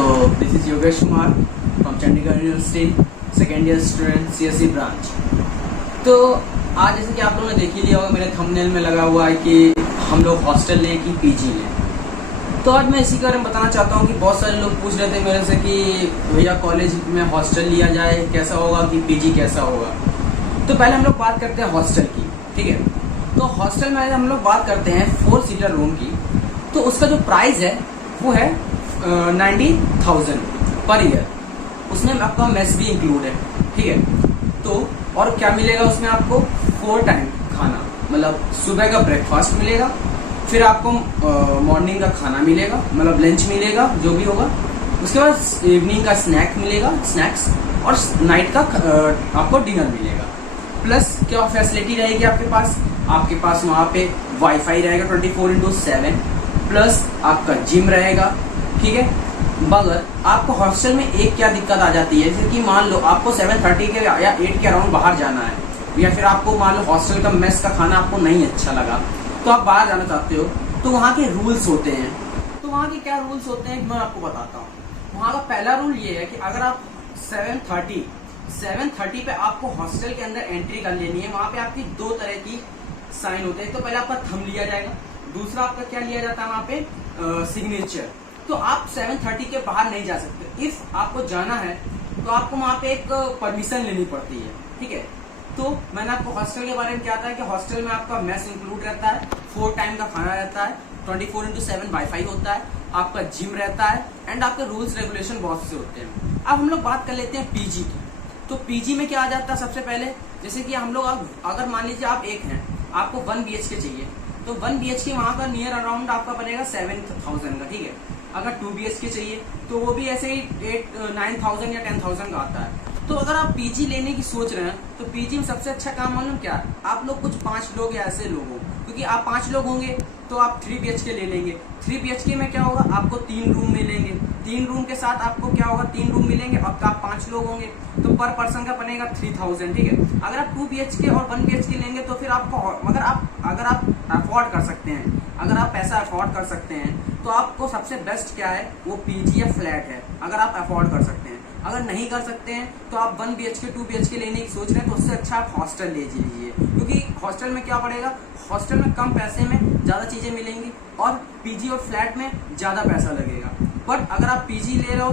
So this is Yogesh Kumar from Chandigarh University, second year student CSE branch. तो आज जैसे कि आप लोगों ने देख ही लिया होगा, मेरे थंबनेल में लगा हुआ है कि हम लोग हॉस्टल लें कि पीजी लें। तो आज मैं इसी के बारे में बताना चाहता हूँ कि बहुत सारे लोग पूछ रहे थे मेरे से कि भैया कॉलेज में हॉस्टल लिया जाए कैसा होगा कि पीजी कैसा होगा। तो पहले हम लोग बात करते हैं हॉस्टल की, ठीक है। तो हॉस्टल में हम लोग बात करते हैं 4 सीटर रूम की। तो उसका जो प्राइस है वो है 90,000 पर ईयर। उसमें आपका मेस भी इंक्लूड है, ठीक है। तो और क्या मिलेगा उसमें आपको 4 टाइम खाना, मतलब सुबह का ब्रेकफास्ट मिलेगा, फिर आपको मॉर्निंग का खाना मिलेगा, मतलब लंच मिलेगा जो भी होगा, उसके बाद इवनिंग का स्नैक्स और नाइट का आपको डिनर मिलेगा। प्लस क्या फैसिलिटी रहेगी आपके पास वहाँ पे वाईफाई रहेगा 24/7, प्लस आपका जिम रहेगा, ठीक है। मगर आपको हॉस्टल में एक क्या दिक्कत आ जाती है, जैसे कि मान लो आपको 7:30 के या 8 के अराउंड बाहर जाना है, या फिर आपको मान लो हॉस्टल का मेस का खाना आपको नहीं अच्छा लगा तो आप बाहर जाना चाहते हो, तो वहाँ के रूल्स होते हैं। तो वहाँ के क्या रूल्स होते हैं मैं आपको बताता हूँ। वहाँ का पहला रूल ये है कि अगर आप 7:30 पे आपको हॉस्टल के अंदर एंट्री कर लेनी है, वहाँ पे आपकी 2 तरह की साइन होते हैं। तो पहले आपका थंब लिया जाएगा, दूसरा आपका क्या लिया जाता है वहाँ पे सिग्नेचर। तो आप 7:30 के बाहर नहीं जा सकते। इफ आपको जाना है तो आपको वहाँ पे एक परमिशन लेनी पड़ती है, ठीक है। तो मैंने आपको हॉस्टल के बारे में क्या था कि हॉस्टल में आपका मेस इंक्लूड रहता है, 4 टाइम का खाना रहता है, 24/7 वाईफाई होता है, आपका जिम रहता है एंड आपके रूल्स रेगुलेशन बहुत से होते हैं। अब हम लोग बात कर लेते हैं पीजी की। तो पीजी में क्या आ जाता है सबसे पहले, जैसे कि हम लोग अगर मान लीजिए आप एक हैं, आपको 1 BHK चाहिए, तो 1 BHK वहाँ का नियर अराउंड आपका बनेगा 7,000 का, ठीक है। अगर 2 BHK चाहिए तो वो भी ऐसे ही 9,000 या 10,000 का आता है। तो अगर आप पीजी लेने की सोच रहे हैं तो पीजी में सबसे अच्छा काम मालूम क्या है, आप लोग कुछ 5 लोग या ऐसे लोग हो, क्योंकि आप 5 लोग होंगे तो आप 3 BHK ले लेंगे। 3 BHK में क्या होगा, आपको 3 रूम मिलेंगे, 3 रूम के साथ आपको क्या होगा 3 रूम मिलेंगे। अब आप 5 लोग होंगे तो पर पर्सन का बनेगा 3,000, ठीक है। अगर आप 2 BHK और 1 BHK लेंगे तो फिर आपको अगर आप अफोर्ड कर सकते हैं, अगर आप पैसा अफोर्ड कर सकते हैं तो आपको सबसे बेस्ट क्या है वो पीजी या फ्लैट है, अगर आप अफोर्ड कर सकते हैं। अगर नहीं कर सकते हैं तो आप 1 BHK 2 BHK लेने की सोच रहे हैं तो उससे अच्छा आप हॉस्टल ले लीजिए, क्योंकि हॉस्टल में क्या पड़ेगा, हॉस्टल में कम पैसे में ज़्यादा चीज़ें मिलेंगी और पीजी और फ्लैट में ज़्यादा पैसा लगेगा। बट अगर आप पीजी ले रहे हो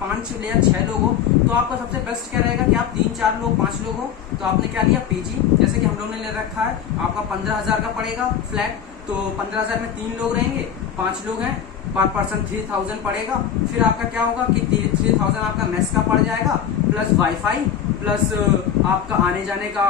5 या 6 लोग हो तो आपका सबसे बेस्ट क्या रहेगा कि आप 3 4 लोग 5 लोग हो तो आपने क्या लिया पीजी। जैसे कि हम लोग ने ले रखा है, आपका 15,000 का पड़ेगा फ्लैट, तो 15,000 में 3 लोग रहेंगे, 5 लोग हैं, पर पर्सन 3,000 पड़ेगा। फिर आपका क्या होगा कि 3,000 आपका मेस का पड़ जाएगा, प्लस वाईफाई, प्लस आपका आने जाने का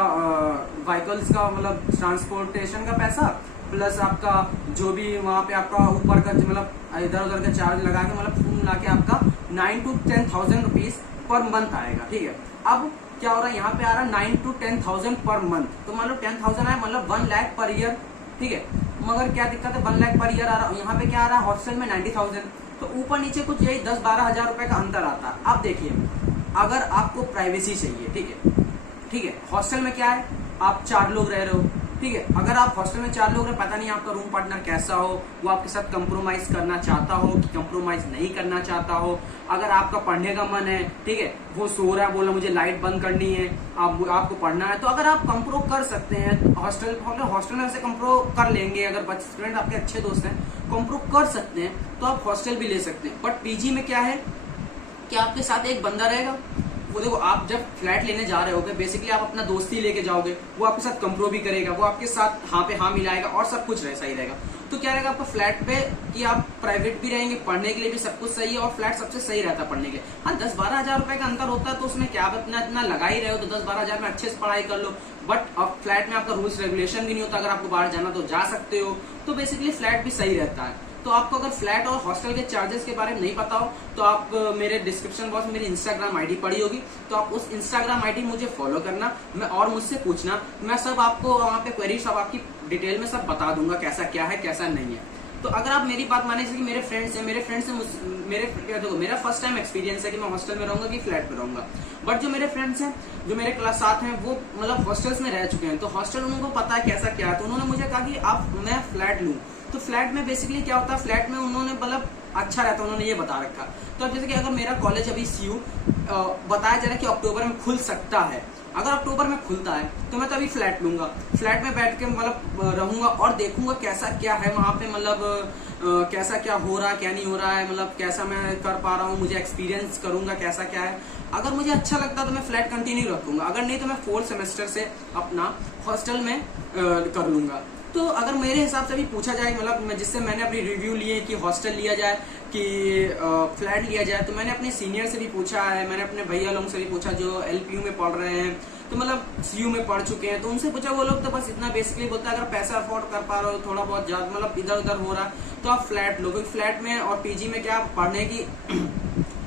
व्हीकल्स का मतलब ट्रांसपोर्टेशन का पैसा, प्लस आपका जो भी वहाँ पे आपका ऊपर का मतलब इधर उधर का चार्ज लगा के मतलब फूल मिला के आपका 9 to 10,000 रुपीज पर मंथ आएगा, ठीक है। अब क्या हो रहा है, यहाँ पे आ रहा है 9 to 10,000 पर मंथ। तो मान लो 10,000 है मतलब 1 लाख पर ईयर, ठीक है। मगर क्या दिक्कत है, 1 लाख पर ईयर आ रहा है, यहाँ पे क्या आ रहा है हॉस्टल में 90,000। तो ऊपर नीचे कुछ यही 10-12 हजार रुपए का अंतर आता है। अब देखिए, अगर आपको प्राइवेसी चाहिए, ठीक है, हॉस्टल में क्या है आप 4 लोग रह रहे हो, ठीक है। अगर आप हॉस्टल में 4 लोग रहे, पता नहीं आपका रूम पार्टनर कैसा हो, वो आपके साथ कंप्रोमाइज करना चाहता हो कि कंप्रोमाइज नहीं करना चाहता हो। अगर आपका पढ़ने का मन है, ठीक है, वो सो रहा है, बोला मुझे लाइट बंद करनी है, आपको पढ़ना है, तो अगर आप कंप्रो कर सकते हैं हॉस्टल में ऐसे कंप्रो कर लेंगे। अगर स्टूडेंट आपके अच्छे दोस्त हैं कंप्रो कर सकते हैं तो आप हॉस्टल भी ले सकते हैं। बट पीजी में क्या है कि आपके साथ एक बंदा रहेगा, वो देखो आप जब फ्लैट लेने जा रहे होगे बेसिकली आप अपना दोस्ती लेके जाओगे, वो आपके साथ कंप्रो भी करेगा, वो आपके साथ हाँ पे हाँ मिलाएगा और सब कुछ सही रहेगा। तो क्या रहेगा आपका फ्लैट पे कि आप प्राइवेट भी रहेंगे, पढ़ने के लिए भी सब कुछ सही है और फ्लैट सबसे सही रहता है पढ़ने के लिए। हाँ 10-12 हजार रुपए का अंतर होता है तो उसमें क्या आप इतना लगा ही रहे हो, तो 10-12 हजार में अच्छे से पढ़ाई कर लो। बट अब फ्लैट में आपका रूल्स रेगुलेशन भी नहीं होता, अगर आपको बाहर जाना तो जा सकते हो। तो बेसिकली फ्लैट भी सही रहता है। तो आपको अगर फ्लैट और हॉस्टल के चार्जेस के बारे में नहीं पता हो तो आप मेरे डिस्क्रिप्शन बॉक्स में मेरी इंस्टाग्राम आईडी पड़ी होगी, तो आप उस इंस्टाग्राम आईडी मुझे फॉलो करना और मुझसे पूछना, मैं सब आपको वहाँ पे क्वेरी सब आपकी डिटेल में सब बता दूंगा कैसा क्या है कैसा नहीं है। तो अगर आप मेरी बात माने, जैसे कि मेरे फ्रेंड्स हैं देखो मेरा फर्स्ट टाइम एक्सपीरियंस है कि मैं हॉस्टल में रहूंगा कि फ्लैट में रहूंगा। बट जो मेरे फ्रेंड्स हैं जो मेरे क्लास साथ हैं वो मतलब हॉस्टल्स में रह चुके हैं, तो हॉस्टल उनको पता है कैसा क्या है। तो उन्होंने मुझे कहा कि मैं फ्लैट लूँ, तो फ्लैट में बेसिकली क्या होता है, फ्लैट में उन्होंने मतलब अच्छा रहता है, उन्होंने ये बता रखा। तो अब जैसे कि अगर मेरा कॉलेज अभी CU बताया जा रहा है कि अक्टूबर में खुल सकता है, अगर अक्टूबर में खुलता है तो मैं तो अभी फ्लैट लूंगा, फ्लैट में बैठ के मतलब रहूंगा और देखूंगा कैसा क्या है वहां पे, मतलब कैसा क्या हो रहा है क्या नहीं हो रहा है, मतलब कैसा मैं कर पा रहा हूँ, मुझे एक्सपीरियंस करूंगा कैसा क्या है। अगर मुझे अच्छा लगता तो मैं फ्लैट कंटिन्यू रखूंगा, अगर नहीं तो मैं 4th सेमेस्टर से अपना हॉस्टल में कर लूंगा। तो अगर मेरे हिसाब से भी पूछा जाए, मतलब जिससे मैंने अपनी रिव्यू लिए कि हॉस्टल लिया जाए कि फ्लैट लिया जाए, तो मैंने अपने सीनियर से भी पूछा है, मैंने अपने भैया लोगों से भी पूछा जो LPU में पढ़ रहे हैं, तो मतलब CU में पढ़ चुके हैं, तो उनसे पूछा, वो लोग तो बस इतना बेसिकली बोलता है अगर पैसा अफोर्ड कर पा रहे हो, थोड़ा बहुत ज्यादा मतलब इधर उधर हो रहा है तो आप फ्लैट लो, क्योंकि फ्लैट में और PG में क्या पढ़ने की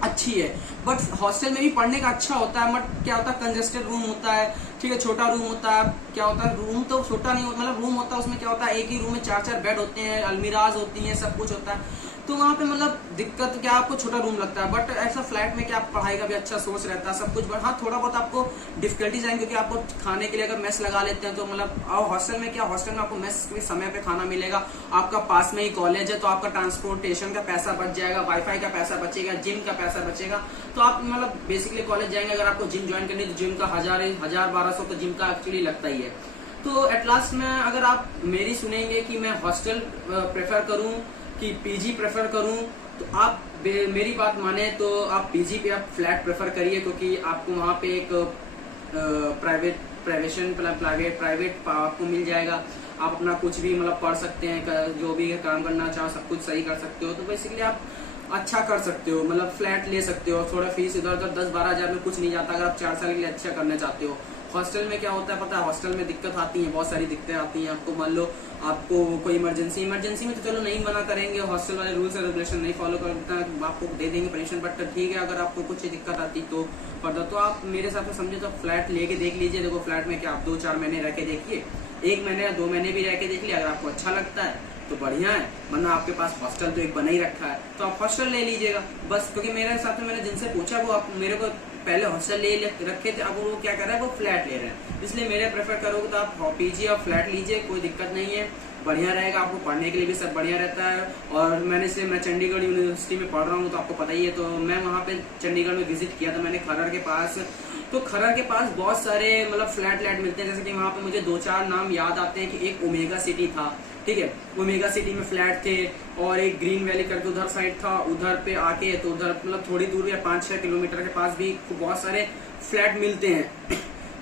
अच्छी है, बट हॉस्टल में भी पढ़ने का अच्छा होता है, बट क्या होता है कंजेस्टेड रूम होता है, ठीक है, छोटा रूम होता है, क्या होता है रूम तो छोटा नहीं होता, मतलब रूम होता है उसमें क्या होता है एक ही रूम में 4-4 बेड होते हैं, अलमीराज होती हैं, सब कुछ होता है, तो वहाँ पे मतलब दिक्कत क्या आपको छोटा रूम लगता है, बट ऐसा फ्लैट में क्या पढ़ाई का भी अच्छा सोर्स रहता है सब कुछ, बट हाँ थोड़ा बहुत आपको डिफिकल्टीज आएंगे, क्योंकि आपको खाने के लिए अगर मेस लगा लेते हैं तो मतलब, और हॉस्टल में क्या, हॉस्टल में आपको मेस के समय पे खाना मिलेगा, आपका पास में ही कॉलेज है तो आपका ट्रांसपोर्टेशन का पैसा बच जाएगा, वाईफाई का पैसा बचेगा, जिम का पैसा बचेगा, तो आप मतलब बेसिकली कॉलेज जाएंगे, अगर आपको जिम ज्वाइन करनी है तो जिम का 1000-1200 तो जिम का एक्चुअली लगता ही है। तो एट लास्ट में अगर आप मेरी सुनेंगे कि मैं हॉस्टल प्रेफर करूं कि PG प्रेफर करूं, तो आप मेरी बात माने तो आप PG पे आप फ्लैट प्रेफर करिए, क्योंकि आपको वहाँ पे एक प्राइवेट आपको मिल जाएगा, आप अपना कुछ भी मतलब पढ़ सकते हैं, जो भी काम करना चाहो सब कुछ सही कर सकते हो, तो बेसिकली आप अच्छा कर सकते हो, मतलब फ्लैट ले सकते हो, थोड़ा फीस इधर उधर 10-12 हजार में कुछ नहीं जाता अगर आप 4 साल के लिए अच्छा करना चाहते हो। हॉस्टल में क्या होता है पता है, हॉस्टल में दिक्कत आती है, बहुत सारी दिक्कतें आती हैं आपको, मान लो आपको कोई इमरजेंसी में तो चलो नहीं मना करेंगे, हॉस्टल वाले रूल्स एंड रेगुलेशन नहीं फॉलो करता, आपको दे देंगे परमिशन, बट ठीक है अगर आपको कुछ दिक्कत आती तो फर्दर, तो आप मेरे हिसाब से समझे तो फ्लैट लेके देख लीजिए। देखो फ्लैट में क्या आप 2-4 महीने रह के देखिए, 1 महीने या 2 महीने भी रह के देख लिया, अगर आपको अच्छा लगता है तो बढ़िया है, वरना आपके पास हॉस्टल तो एक बना ही रखा है तो आप हॉस्टल ले लीजिएगा बस। क्योंकि मेरे हिसाब से मैंने जिनसे पूछा वो आप मेरे को पहले हॉस्टल ले रखे थे, अब वो क्या कर रहे हैं, वो फ्लैट ले रहे हैं, इसलिए मेरे प्रेफर करोगे तो आप PG और फ्लैट लीजिए, कोई दिक्कत नहीं है, बढ़िया रहेगा, आपको पढ़ने के लिए भी सब बढ़िया रहता है। और मैं चंडीगढ़ यूनिवर्सिटी में पढ़ रहा हूँ तो आपको पता ही है, तो मैं वहाँ पे चंडीगढ़ में विजिट किया था मैंने खरड़ के पास, तो खरड़ के पास बहुत सारे मतलब फ्लैट मिलते हैं, जैसे कि वहाँ पे मुझे 2-4 नाम याद आते हैं कि एक ओमेगा सिटी था, ठीक है, ओमेगा सिटी में फ्लैट थे, और एक ग्रीन वैली करके उधर साइड था, उधर पे आके तो उधर मतलब थोड़ी दूर या 5-6 किलोमीटर के पास भी बहुत सारे फ्लैट मिलते हैं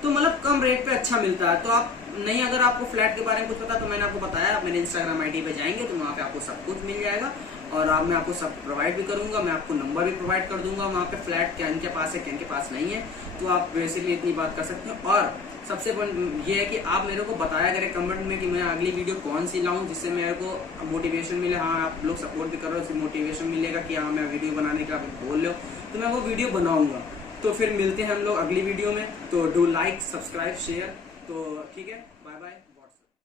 तो मतलब कम रेट पे अच्छा मिलता है। तो आप नहीं, अगर आपको फ्लैट के बारे में कुछ पता तो मैंने आपको बताया, आप मेरे Instagram ID पे जाएंगे तो वहाँ पे आपको सब कुछ मिल जाएगा, और मैं आपको सब प्रोवाइड भी करूंगा, मैं आपको नंबर भी प्रोवाइड कर दूंगा वहाँ पे फ्लैट क्या इनके पास है क्या इनके पास नहीं है, तो आप बेसिकली इतनी बात कर सकते हो। और सबसे ये है कि आप मेरे को बताया करें कमेंट में कि मैं अगली वीडियो कौन सी लाऊं, जिससे मेरे को मोटिवेशन मिले, हाँ आप लोग सपोर्ट भी कर रहे हो, उससे मोटिवेशन मिलेगा कि हाँ मैं वीडियो बनाने का बोल रहे हो तो मैं वो वीडियो बनाऊंगा। तो फिर मिलते हैं हम लोग अगली वीडियो में, तो डू लाइक सब्सक्राइब शेयर, तो ठीक है।